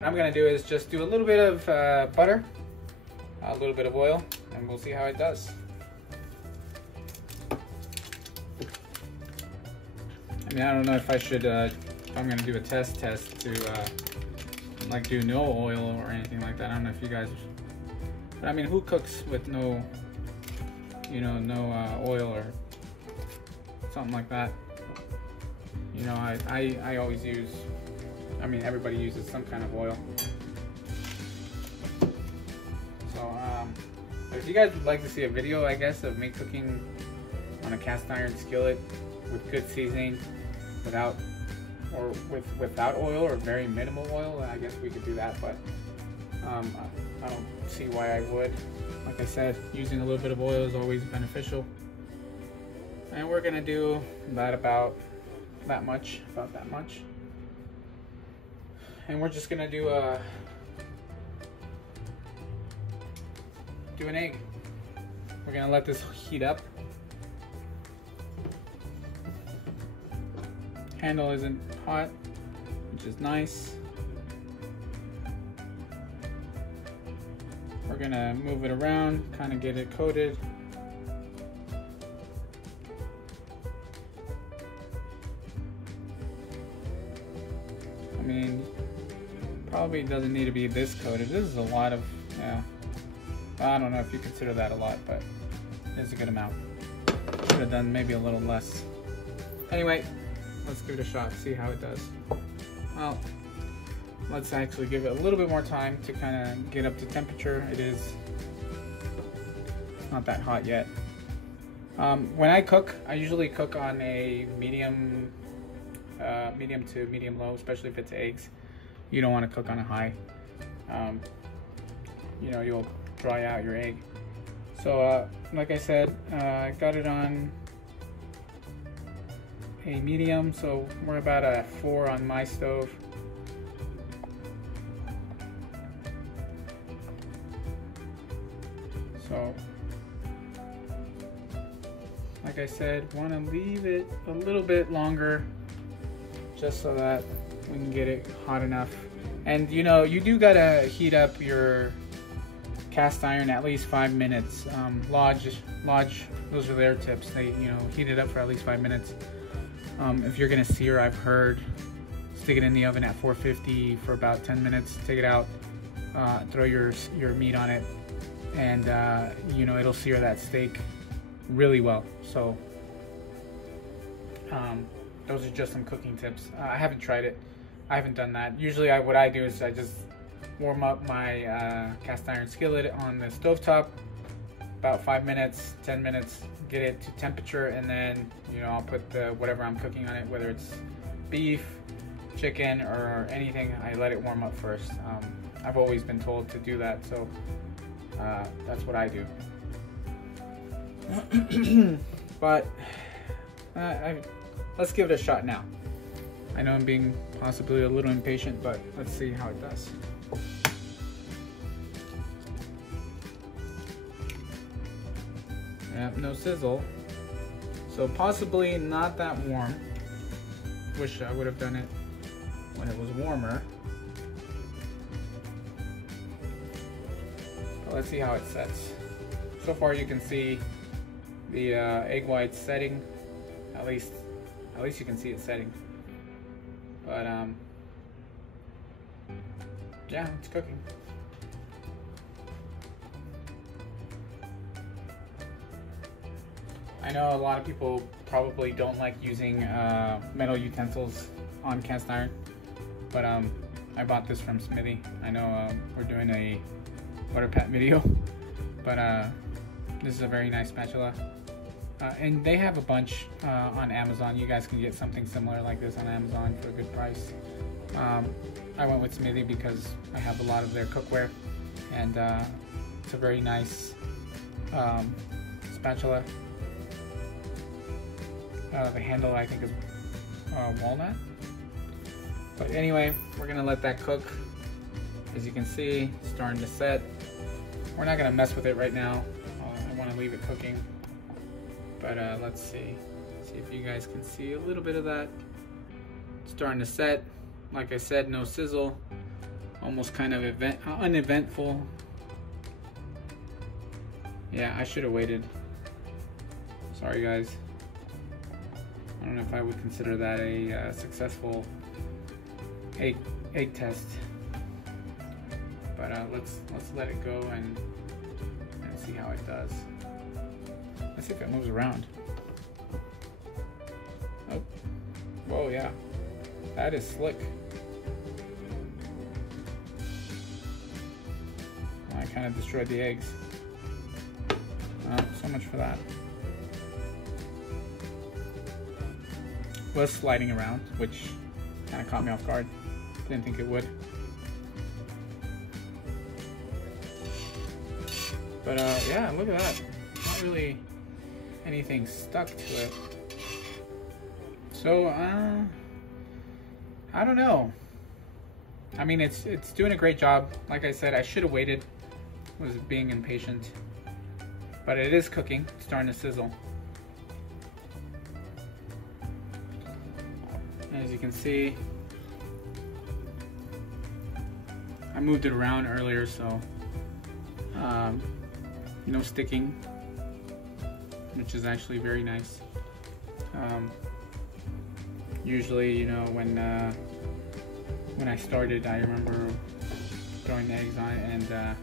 What I'm gonna do is just do a little bit of butter, a little bit of oil, and we'll see how it does. I mean, I don't know if I should, if I'm gonna do a test to like do no oil or anything like that. I don't know if you guys, but I mean, who cooks with no, you know, no oil or something like that? You know, I always use, I mean, everybody uses some kind of oil. So, if you guys would like to see a video, I guess, of me cooking on a cast iron skillet with good seasoning, without oil or very minimal oil, I guess we could do that. But I don't see why I would. Like I said, using a little bit of oil is always beneficial. And we're gonna do that about that much. And we're just gonna do an egg. We're gonna let this heat up. Handle isn't hot, which is nice. We're gonna move it around, kind of get it coated. I mean, probably doesn't need to be this coated. This is a lot of, yeah. I don't know if you consider that a lot, but it's a good amount. Should have done maybe a little less. Anyway, let's give it a shot, see how it does. Well, let's actually give it a little bit more time to kind of get up to temperature. It's not that hot yet. When I cook, I usually cook on a medium to medium low, especially if it's eggs. You don't want to cook on a high. You know, you'll dry out your egg. So like I said, I got it on a medium, so we're about a 4 on my stove. So like I said, want to leave it a little bit longer just so that we can get it hot enough. And you know, you do gotta heat up your cast iron at least 5 minutes. Lodge, those are their tips. They, you know, heat it up for at least 5 minutes. If you're gonna sear, I've heard, stick it in the oven at 450 for about 10 minutes, take it out, throw your meat on it, and you know, it'll sear that steak really well. So those are just some cooking tips. I haven't tried it. I haven't done that. Usually what I do is I just warm up my cast iron skillet on the stovetop, about 5 minutes, 10 minutes, get it to temperature, and then, you know, I'll put the whatever I'm cooking on it, whether it's beef, chicken, or anything. I let it warm up first. I've always been told to do that, so that's what I do. But let's give it a shot now. I know I'm being possibly a little impatient, but let's see how it does. Yep, no sizzle. So possibly not that warm. Wish I would have done it when it was warmer. But let's see how it sets. So far you can see the egg white setting. At least you can see it setting. But yeah, it's cooking. I know a lot of people probably don't like using metal utensils on cast iron, but I bought this from Smithy. I know we're doing a ButterPat video, but this is a very nice spatula. And they have a bunch on Amazon. You guys can get something similar like this on Amazon for a good price. I went with Smithy because I have a lot of their cookware, and it's a very nice spatula. The handle, I think, is walnut. But anyway, we're gonna let that cook. As you can see, it's starting to set. We're not gonna mess with it right now. I want to leave it cooking. But let's see if you guys can see a little bit of that. It's starting to set. Like I said, no sizzle. almost kind of uneventful. Yeah, I should have waited. Sorry guys. I don't know if I would consider that a successful egg test. But let's let it go and see how it does. Let's see if it moves around. Oh, whoa, yeah, that is slick. I kind of destroyed the eggs. So much for that. Was sliding around, which kind of caught me off guard. Didn't think it would. But yeah, look at that. Not really anything stuck to it. So I don't know. I mean, it's doing a great job. Like I said, I should have waited. Was being impatient. But it is cooking. It's starting to sizzle. As you can see, I moved it around earlier, so no sticking, which is actually very nice. Usually, you know, when I started, I remember throwing the eggs on it, and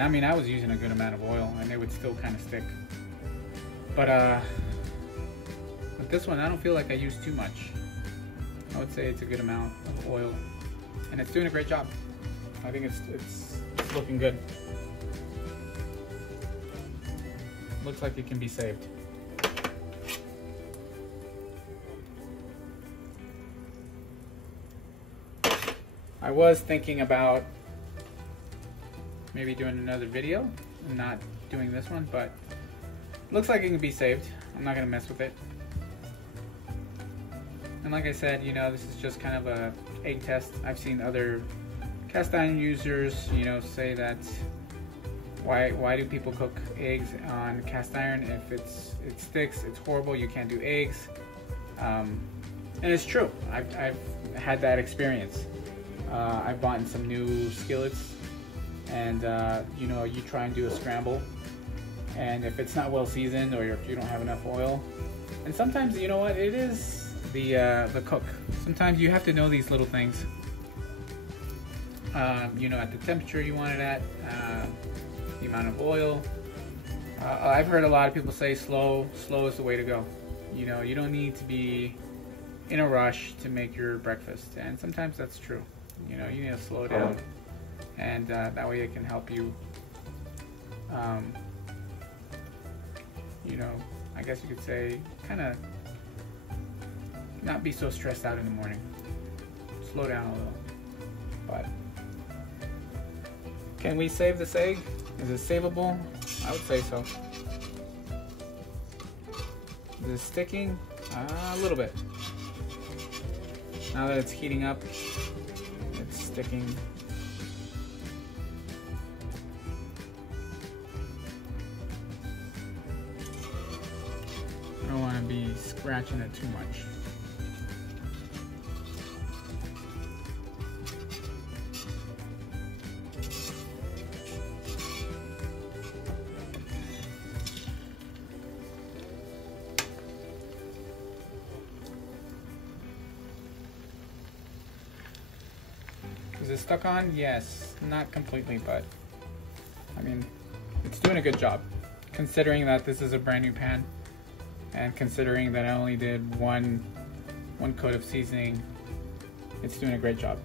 I mean, I was using a good amount of oil, and they would still kind of stick. But with this one, I don't feel like I used too much. I would say it's a good amount of oil, and it's doing a great job. I think it's looking good. Looks like it can be saved. I was thinking about maybe doing another video and not doing this one, but looks like it can be saved. I'm not gonna mess with it. And like I said, you know, this is just kind of a egg test. I've seen other cast iron users, you know, say that why do people cook eggs on cast iron? If it sticks, it's horrible. You can't do eggs, and it's true. I've had that experience. I've bought in some new skillets, and you know, you try and do a scramble, and if it's not well seasoned, or if you don't have enough oil, and sometimes, you know what, it is the cook. Sometimes you have to know these little things. You know, at the temperature you want it at, the amount of oil. I've heard a lot of people say slow is the way to go. You know, you don't need to be in a rush to make your breakfast, and sometimes that's true. You know, you need to slow down, and that way it can help you, you know, I guess you could say, kind of not be so stressed out in the morning. Slow down a little. But can we save this egg? Is it savable? I would say so. Is it sticking? A little bit. Now that it's heating up, it's sticking. I don't want to be scratching it too much. Is it stuck on? Yes, not completely, but I mean, it's doing a good job, considering that this is a brand new pan, and considering that I only did one coat of seasoning. It's doing a great job.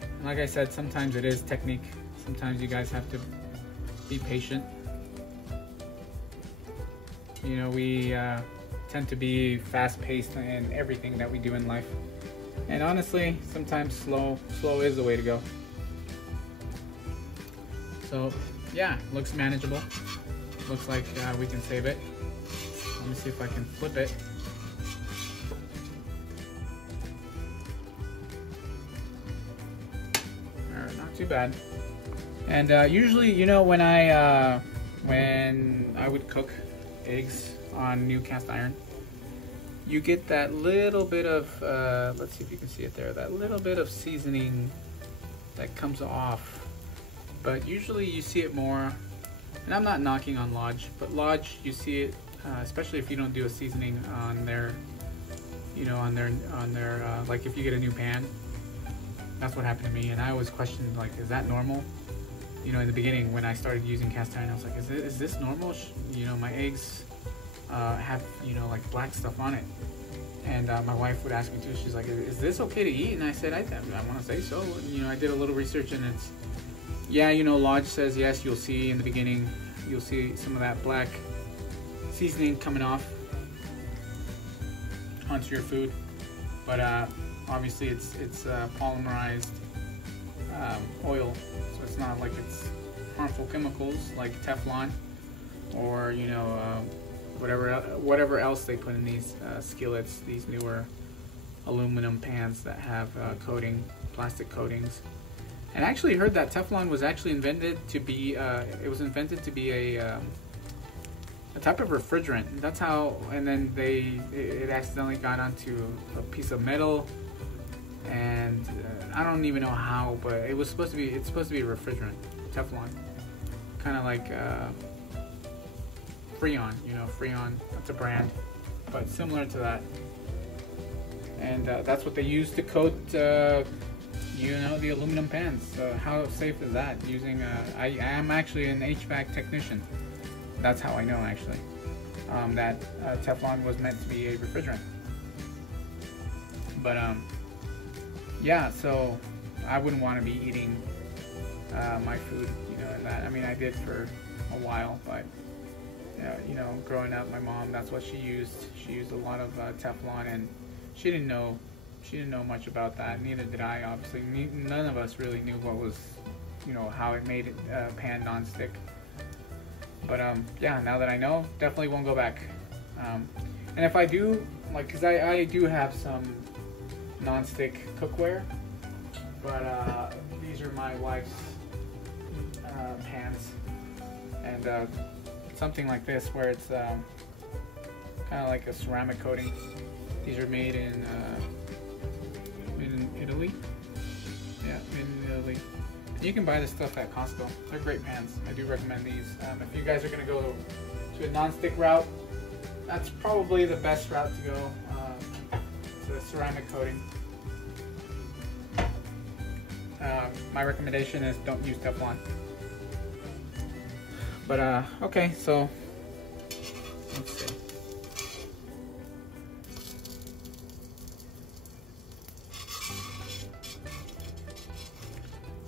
And like I said, sometimes it is technique. Sometimes you guys have to be patient. You know, we tend to be fast-paced in everything that we do in life. And honestly, sometimes slow is the way to go. So yeah, looks manageable. Looks like we can save it. Let me see if I can flip it. Not too bad. And usually, you know, when I would cook eggs on new cast iron, you get that little bit of, let's see if you can see it there, that little bit of seasoning that comes off. But usually you see it more, and I'm not knocking on Lodge, but Lodge, you see it, especially if you don't do a seasoning on their, you know, on their like if you get a new pan. That's what happened to me, and I always questioned, like, is that normal? You know, in the beginning when I started using cast iron, I was like, is this normal? You know, my eggs have, you know, like black stuff on it. And my wife would ask me too, she's like, is this okay to eat? And I said, I want to say so. And, you know, I did a little research, and it's, yeah, you know, Lodge says yes, you'll see in the beginning, you'll see some of that black seasoning coming off onto your food. But obviously it's polymerized oil, so it's not like it's harmful chemicals like Teflon or, you know, whatever else they put in these skillets, these newer aluminum pans that have plastic coatings. And I actually heard that Teflon was actually invented to be a type of refrigerant. That's how, and then it accidentally got onto a piece of metal, and I don't even know how, but it's supposed to be a refrigerant, Teflon, kind of like Freon. You know, Freon, that's a brand, but similar to that. And that's what they use to coat, you know, the aluminum pans. How safe is that? Using I am actually an HVAC technician. That's how I know, actually, that Teflon was meant to be a refrigerant. But yeah, so I wouldn't want to be eating my food, you know, in that. I mean, I did for a while, but you know, growing up, my mom, that's what she used. She used a lot of Teflon, and she didn't know much about that. Neither did I, obviously. None of us really knew what was, you know, how it made it pan non-stick. But yeah, now that I know, definitely won't go back. And if I do, like, because I do have some non-stick cookware, but these are my wife's pans, and something like this where it's kind of like a ceramic coating. These are made in Italy. Yeah, made in Italy. You can buy this stuff at Costco. They're great pans. I do recommend these. If you guys are going to go to a non-stick route, that's probably the best route to go. It's a ceramic coating. My recommendation is don't use Teflon. But okay, so let's see.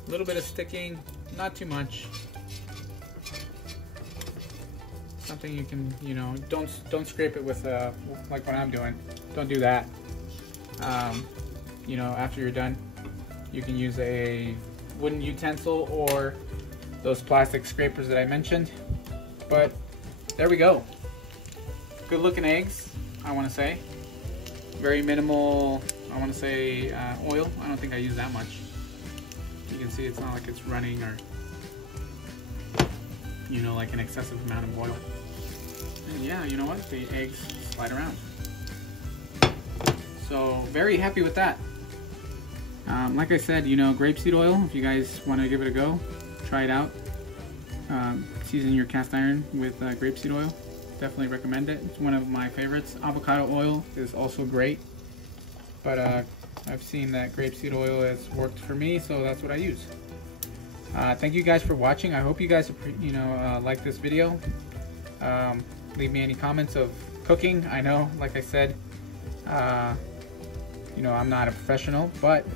A little bit of sticking, not too much. Something you can, you know, don't scrape it with like what I'm doing. Don't do that. You know, after you're done, you can use a wooden utensil or those plastic scrapers that I mentioned. But there we go. Good looking eggs, I want to say. Very minimal, I want to say, oil. I don't think I use that much. You can see it's not like it's running or, you know, like an excessive amount of oil. And yeah, you know what? The eggs slide around. So very happy with that. Like I said, you know, grapeseed oil, if you guys want to give it a go, try it out. Season your cast iron with grapeseed oil. Definitely recommend it. It's one of my favorites. Avocado oil is also great. But I've seen that grapeseed oil has worked for me, so that's what I use. Thank you guys for watching. I hope you guys, you know, like this video. Leave me any comments of cooking. I know, like I said, you know, I'm not a professional, but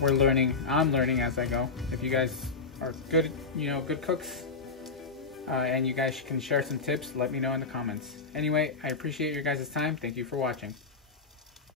we're learning. I'm learning as I go. If you guys are good, you know, good cooks, and you guys can share some tips, let me know in the comments. Anyway, I appreciate your guys' time. Thank you for watching.